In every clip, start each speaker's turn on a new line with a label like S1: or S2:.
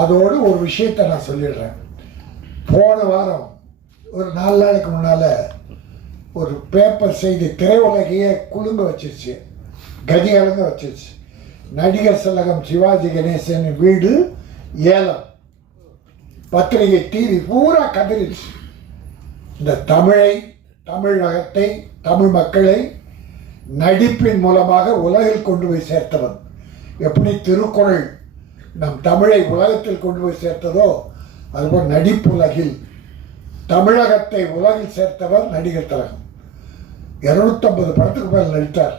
S1: அதோடு ஒரு விஷயத்தை நான் சொல்லிடுறேன். போன வாரம் ஒரு நாலு நாளைக்கு முன்னால் ஒரு பேப்பர் செய்தி திரையுலகையே குலுங்க வச்சிருச்சு. கதி கலங்க வச்சிருச்சு. நடிகர் சலகம் சிவாஜி கணேசன் வீடு ஏலம். பத்திரிகை டிவி பூரா கதறிடுச்சு. இந்த தமிழை தமிழகத்தை தமிழ் மக்களை நடிப்பின் மூலமாக உலகில் கொண்டு போய் சேர்த்தவன். எப்படி திருக்குறள் நம் தமிழை உலகத்தில் கொண்டு போய் சேர்த்ததோ அதுபோல் நடிப்புலகில் தமிழகத்தை உலகில் சேர்த்தவர் நடிகர் திலகம். இருநூத்தம்பது படத்துக்கு மேல் நடித்தார்.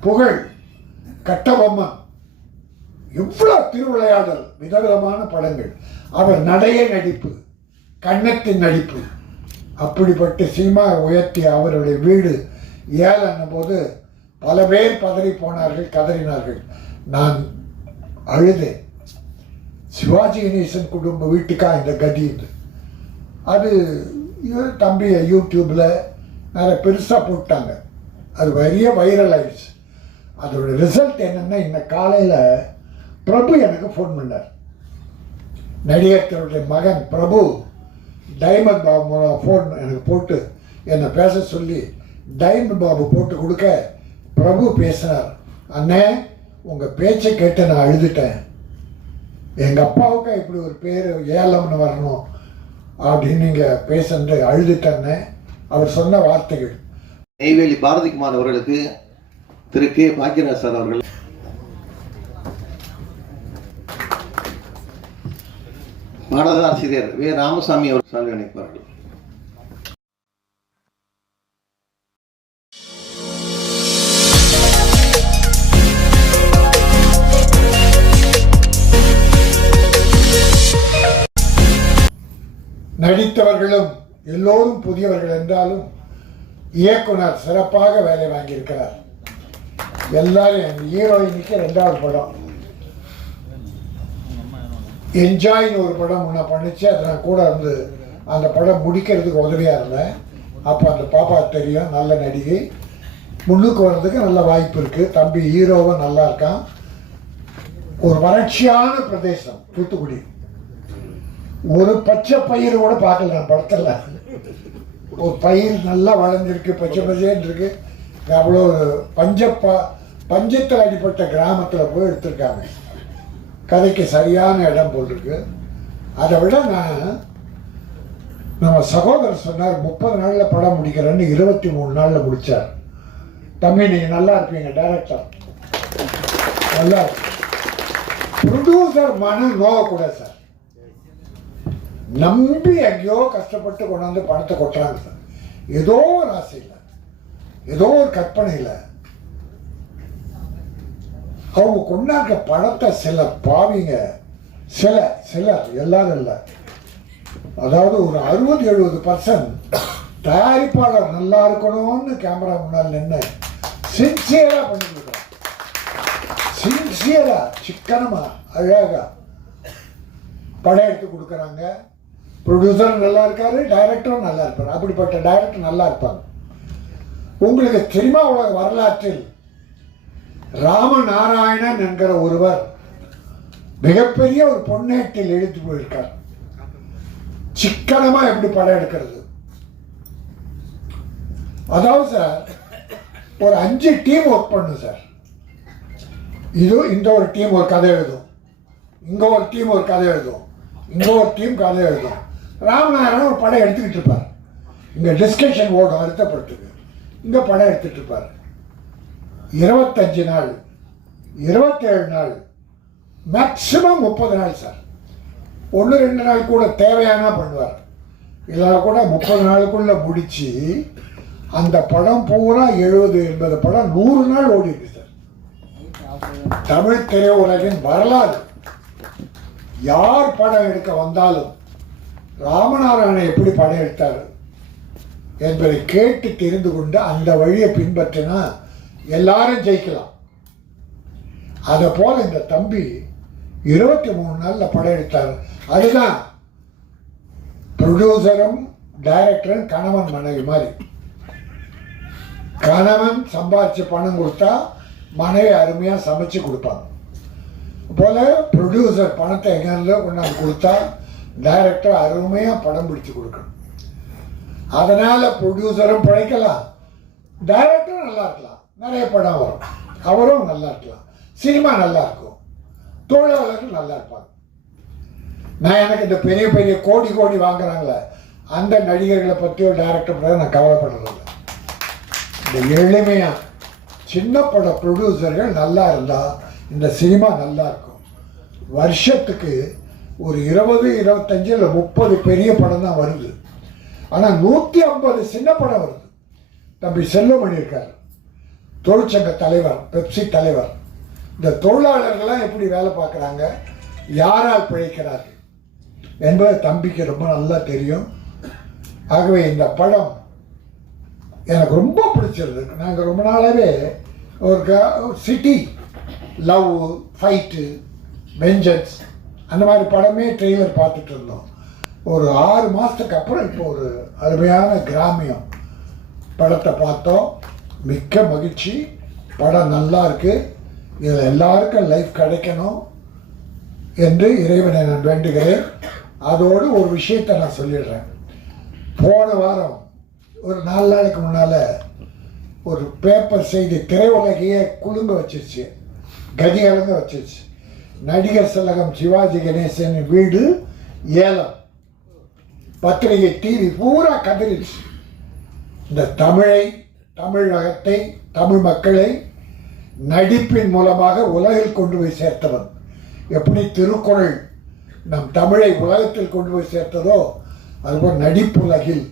S1: புகழ் கட்டபொம்மா இவ்வளோ திருவிளையாடல் விதவிதமான படங்கள். அவர் நடைய நடிப்பு கன்னத்தின் நடிப்பு. அப்படிப்பட்ட சினிமா உயர்த்திய அவருடைய வீடு ஏழன்னும் போது பல பேர் பதறி போனார்கள் கதறினார்கள். நான் அழுதேன். சிவாஜி கணேசன் குடும்ப வீட்டுக்கா இந்த கதி இது அது இவர் தம்பியை யூடியூப்பில் நிறைய பெருசாக போட்டாங்க. அது பெரிய வைரல் ஆயிடுச்சு. அதோட ரிசல்ட் என்னென்னா இன்ன காலையில் பிரபு எனக்கு ஃபோன் பண்ணார். நடிகர்களுடைய மகன் பிரபு டைமண்ட் பாபு மூலம் ஃபோன் எனக்கு போட்டு என்னை பேச சொல்லி டைமண்ட் பாபு போட்டு கொடுக்க பிரபு பேசினார். அண்ணே உங்கள் பேச்சை கேட்டு நான் அழுதுட்டேன். எங்கள் அப்பாவுக்கு இப்படி ஒரு பேர் ஏலம்னு வரணும் அப்படின்னு நீங்கள் பேசுறது அழுதுட்டேன்னு அவர் சொன்ன வார்த்தைகள்.
S2: நெய்வேலி பாரதிக்குமார் அவர்களுக்கு திரு கே. பாக்கியராஜ் சார் அவர்கள். நாடகாசிரியர் வே. ராமசாமி அவர் சால்வை அனுப்பார்கள்
S1: நடித்தவர்களும் எல்லோரும் புதியவர்கள் என்றாலும் இயக்குனர் சிறப்பாக வேலை வாங்கியிருக்கிறார். எல்லாரும் என் ஹீரோயினுக்கு ரெண்டாவது படம். என்ஜாய்னு ஒரு படம் முன்ன பண்ணிச்சு அது நான் கூட இருந்து அந்த படம் முடிக்கிறதுக்கு உதவியாக இருந்தேன். அப்போ அந்த பாப்பா தெரியும் நல்ல நடிகை. முன்னுக்கு வர்றதுக்கு நல்ல வாய்ப்பு இருக்குது தம்பி ஹீரோவும் நல்லா இருக்கான். ஒரு வறட்சியான பிரதேசம் தூத்துக்குடி. ஒரு பச்சை பயிர் கூட பார்க்கல நான் படத்தில். ஒரு பயிர் நல்லா வளர்ந்துருக்கு பச்சை பச்சைன்னு இருக்கு. அவ்வளோ பஞ்சப்பா பஞ்சத்தில் அடிப்பட்ட கிராமத்தில் போய் எடுத்திருக்காங்க. கதைக்கு சரியான இடம் போட்டிருக்கு அதை விட நான் நம்ம சகோதரர் சொன்னார் முப்பது நாளில் படம் முடிக்கிறேன்னு இருபத்தி மூணு நாளில் முடித்தார் தம்பி நீங்கள் நல்லா இருப்பீங்க டேரக்டர். நல்லா ப்ரொடியூசர் மனம் நோகக்கூடாது சார். நம்பி எங்கேயோ கஷ்டப்பட்டு கொண்டாந்து பணத்தை கொட்டுறாங்க சார். ஏதோ ஒரு ஆசையில் ஏதோ ஒரு கற்பனையில் அவங்க கொண்டாடுற பணத்தை சில பாவிங்க சில சில எல்லாரும் இல்லை. அதாவது ஒரு அறுபது எழுபது பர்சன்ட் தயாரிப்பாளர் நல்லா இருக்கணும்னு கேமரா முன்னால் நின்று சின்சியராக பண்ணிருக்கோம் சின்சியராக சிக்கனமாக அழகாக படம் எடுத்து கொடுக்குறாங்க. ப்ரொடியூசர் நல்லா இருக்காரு டைரக்டரும் நல்லா இருப்பார். அப்படிப்பட்ட டைரக்டர் நல்லா இருப்பாங்க உங்களுக்கு சினிமா உலக வரலாற்றில் ராமநாராயணன் என்கிற ஒருவர் மிகப்பெரிய ஒரு பொன்னேட்டில் எழுத்து போயிருக்கார். சிக்கனமாக எப்படி படம் எடுக்கிறது? அதாவது சார் ஒரு அஞ்சு டீம் ஒர்க் பண்ணும் சார். இது இந்த ஒரு டீம் ஒரு கதை எழுதும். இங்கே ஒரு டீம் ஒரு கதை எழுதும். இங்கே ஒரு டீம் கதை எழுதும். ராமநாதன் ஒரு படம் எடுத்துக்கிட்டு இருப்பார். இங்கே டிஸ்கஷன் ஓடும் அர்த்தப்படுத்துக்கு இங்கே படம் எடுத்துகிட்டு இருப்பார். இருபத்தஞ்சு நாள் இருபத்தேழு நாள் மேக்சிமம் முப்பது நாள் சார் ஒன்று ரெண்டு நாள் கூட தேவையானா பண்ணுவார். இல்லை கூட முப்பது நாளுக்குள்ளே முடித்து அந்த படம் பூரா எழுபது எண்பது படம் நூறு நாள் ஓடி இருக்கு சார் தமிழ் திரையுலகின் வரலாறு. யார் படம் எடுக்க வந்தாலும் ராமநாராயணன் எப்படி படையெடுத்தார் என்பதை கேட்டு தெரிந்து கொண்டு அந்த வழியை பின்பற்றினா எல்லாரும் ஜெயிக்கலாம். அதை போல இந்த தம்பி இருபத்தி மூணு நாளில் படம் எடுத்தார் அதுதான் ப்ரொடியூசரும் டைரக்டரும் கணவன் மனைவி மாதிரி. கணவன் சம்பாதிச்சு பணம் கொடுத்தா மனைவி அருமையாக சமைச்சு கொடுப்பாங்க. போல ப்ரொடியூசர் பணத்தை எங்கேருந்தோ கொண்டாந்து கொடுத்தா டைரக்டர் அருமையாக படம் பிடிச்சு கொடுக்கணும். அதனால் ப்ரொடியூசரும் பிழைக்கலாம். டைரக்டரும் நல்லா இருக்கலாம். நிறைய படம் வரும். அவரும் நல்லா இருக்கலாம். சினிமா நல்லா இருக்கும். தொழிலாளர்கள் நல்லா இருப்பாங்க. நான் எனக்கு இந்த பெரிய பெரிய கோடி கோடி வாங்குறாங்களே அந்த நடிகர்களை பற்றியோ டைரக்டர் பற்றி நான் கவலைப்படுறதில்ல இந்த எளிமையாக சின்ன பட ப்ரொடியூசர்கள் நல்லா இருந்தால் இந்த சினிமா நல்லா இருக்கும். வருஷத்துக்கு ஒரு இருபது இருபத்தஞ்சு இல்லை முப்பது பெரிய படம் தான் வருது. ஆனால் நூற்றி ஐம்பது சின்ன படம் வருது. தம்பி செல்வமணி இருக்கார் தொழிற்சங்க தலைவர் பெப்சி தலைவர். இந்த தொழிலாளர்கள்லாம் எப்படி வேலை பார்க்குறாங்க? யாரால் பிழைக்கிறார்கள்? என்பது தம்பிக்கு ரொம்ப நல்லா தெரியும். ஆகவே இந்த படம் எனக்கு ரொம்ப பிடிச்சிருக்கு நாங்கள் ரொம்ப நாளாகவே ஒரு சிட்டி லவ் ஃபைட்டு வெஞ்சன்ஸ் அந்த மாதிரி படமே ட்ரெய்லர் பார்த்துட்டு இருந்தோம். ஒரு ஆறு மாதத்துக்கு அப்புறம் இப்போ ஒரு அருமையான கிராமியம் படத்தை பார்த்தோம். மிக்க மகிழ்ச்சி. படம் நல்லா இருக்கு. இதில் எல்லாருக்கும் லைஃப் கிடைக்கணும் என்று இறைவனை நான் வேண்டுகிறேன். அதோடு ஒரு விஷயத்தை நான் சொல்லிடுறேன். போன வாரம் ஒரு நாலு நாளைக்கு முன்னால் ஒரு பேப்பர் செய்தி திரையுலகையே குலுங்க வச்சிருச்சு. கதி வச்சிருச்சு. நடிகர் திலகம் சிவாஜி கணேசன் வீடு ஏலம். பத்திரிகை டிவி பூரா கதறிடுச்சு இந்த தமிழை தமிழகத்தை தமிழ் மக்களை நடிப்பின் மூலமாக உலகில் கொண்டு போய் சேர்த்தவன் எப்படி திருக்குறள் நம் தமிழை உலகத்தில் கொண்டு போய் சேர்த்ததோ அதுபோல் நடிப்புலகில்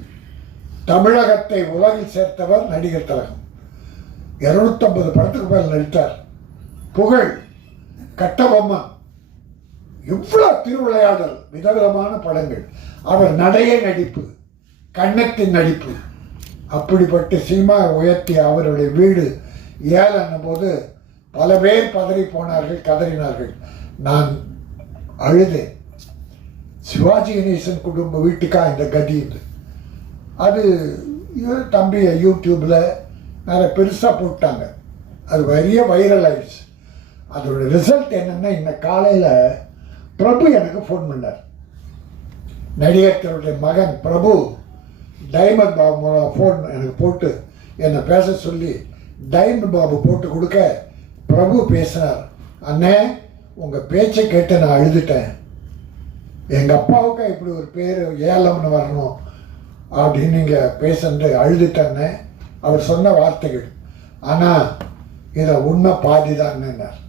S1: தமிழகத்தை உலகில் சேர்த்தவர் நடிகர் தலகம் இரநூத்தம்பது படத்துக்கு மேல் நடித்தார். புகழ். கட்டபொம்மா இவ்வளோ திருவிளையாடல் விதவிதமான படங்கள். அவர் நடைய நடிப்பு கண்ணத்தின் நடிப்பு. அப்படிப்பட்ட சினிமா உயர்த்திய அவருடைய வீடு ஏழன்னும் போது பல பேர் பதறி போனார்கள் கதறினார்கள். நான் அழுதேன். சிவாஜி கணேசன் குடும்ப வீட்டுக்கா இந்த கதி இது? அது இது தம்பி யூடியூப்பில் நிறைய பெருசாக போட்டாங்க. அது பெரிய வைரல் ஆயிடுச்சு. அதோட ரிசல்ட் என்னென்னா இன்ன காலையில் பிரபு எனக்கு ஃபோன் பண்ணார். நடிகர்களுடைய மகன் பிரபு டைமண்ட் பாபு மூலம் ஃபோன் எனக்கு போட்டு என்னை பேச சொல்லி டைமண்ட் பாபு போட்டு கொடுக்க பிரபு பேசினார். அண்ணே உங்கள் பேச்சை கேட்டு நான் அழுதுட்டேன். எங்கள் அப்பாவுக்கு இப்படி ஒரு பேர் ஏலம்னு வரணும் அப்படின்னு நீங்கள் பேசுறது அழுதுட்டேன்னு அவர் சொன்ன வார்த்தைகள். ஆனால் இதை உண்மை பாதி தான்னுன்னார்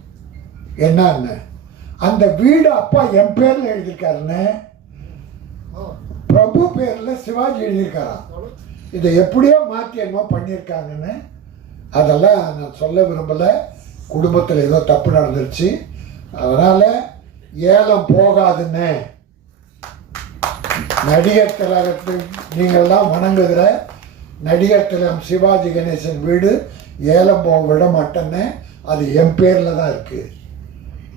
S1: என்னன்னு அந்த வீடு அப்பா என் பேரில் எழுதியிருக்காருன்னு பிரபு பேரில் சிவாஜி எழுதியிருக்காராம் இதை எப்படியோ மாற்றி என்னமோ பண்ணியிருக்காங்கன்னு அதெல்லாம் நான் சொல்ல விரும்பலை. குடும்பத்தில் ஏதோ தப்பு நடந்துருச்சு. அதனால் ஏலம் போகாதுன்னு நடிகர் திலகத்தில் நீங்கள்லாம் வணங்குகிற நடிகர் திலகம் சிவாஜி கணேசன் வீடு. ஏலம் போக விட மாட்டேன்னு அது என் பேரில் தான் இருக்குது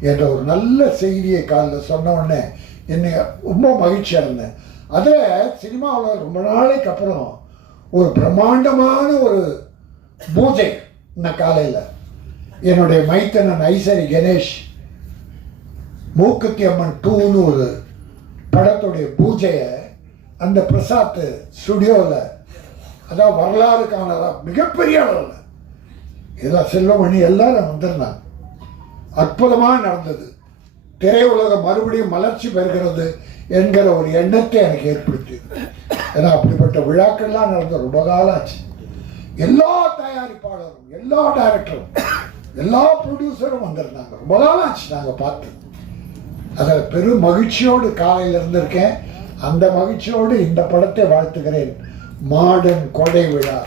S1: என்ற ஒரு நல்ல செய்தியை காலில் சொன்ன உடனே என்னை ரொம்ப மகிழ்ச்சியாக இருந்தேன். அதில் சினிமாவில் ரொம்ப நாளைக்கு அப்புறம் ஒரு பிரம்மாண்டமான ஒரு பூஜை இன்ன காலையில். என்னுடைய மைத்தனன் ஐசரி கணேஷ் மூக்குத்தி அம்மன் டூன்னு ஒரு படத்துடைய பூஜையை அந்த பிரசாத் ஸ்டுடியோவில் அதான் வரலாறு காணதா மிகப்பெரிய அளவில். இதெல்லாம் செல்வமணி எல்லாரும் வந்திருந்தாங்க. அற்புதமாக நடந்தது. திரையுலகம் மறுபடியும் மலர்ச்சி பெறுகிறது என்கிற ஒரு எண்ணத்தை எனக்கு ஏற்படுத்தியது. ஏன்னா அப்படிப்பட்ட விழாக்கள்லாம் நடந்த ரொம்ப காலம் ஆச்சு. எல்லா தயாரிப்பாளரும் எல்லா டைரக்டரும் எல்லா ப்ரொடியூசரும் வந்திருந்தாங்க. ரொம்ப காலம் ஆச்சு நாங்கள் பார்த்து. அதில் பெரும் மகிழ்ச்சியோடு காலையில் இருந்திருக்கேன். அந்த மகிழ்ச்சியோடு இந்த படத்தை வாழ்த்துகிறேன். மாடன் கொடை விழா.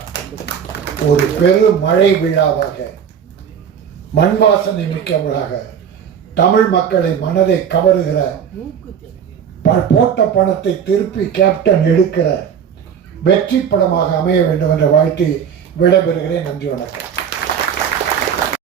S1: ஒரு பெரு மழை விழாவாக. மண் வாசனை மிக்கவளாக தமிழ் மக்களை மனதை கவருகிற ப- போட்ட பணத்தை திருப்பி கேப்டன் எடுக்கிற வெற்றி படமாக அமைய வேண்டும் என்ற வாழ்த்தி விடைபெறுகிறேன். நன்றி வணக்கம்.